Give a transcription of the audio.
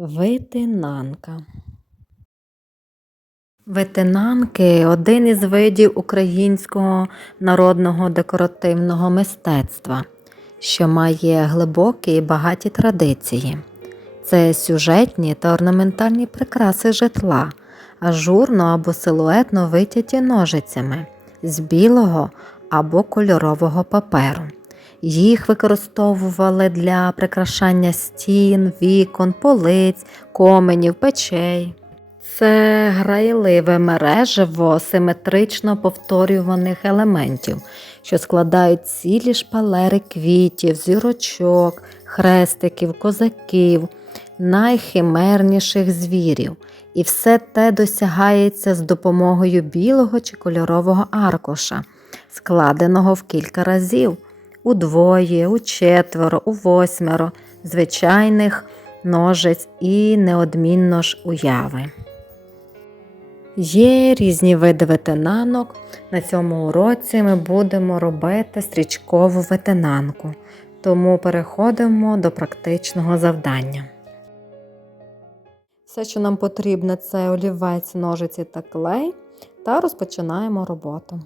Витинанка. Витинанки один із видів українського народного декоративного мистецтва, що має глибокі і багаті традиції. Це сюжетні та орнаментальні прикраси житла, ажурно або силуетно витяті ножицями з білого або кольорового паперу. Їх використовували для прикрашання стін, вікон, полиць, коменів, печей. Це грайливе мережево симетрично повторюваних елементів, що складають цілі шпалери квітів, зірочок, хрестиків, козаків, найхимерніших звірів. І все те досягається з допомогою білого чи кольорового аркуша, складеного в кілька разів удвоє, у четверо, у восьмеро, звичайних ножиць і неодмінно ж уяви. Є різні види ветенанок. На цьому уроці ми будемо робити стрічкову ветенанку, тому переходимо до практичного завдання. Все, що нам потрібно, це олівець, ножиці та клей, та розпочинаємо роботу.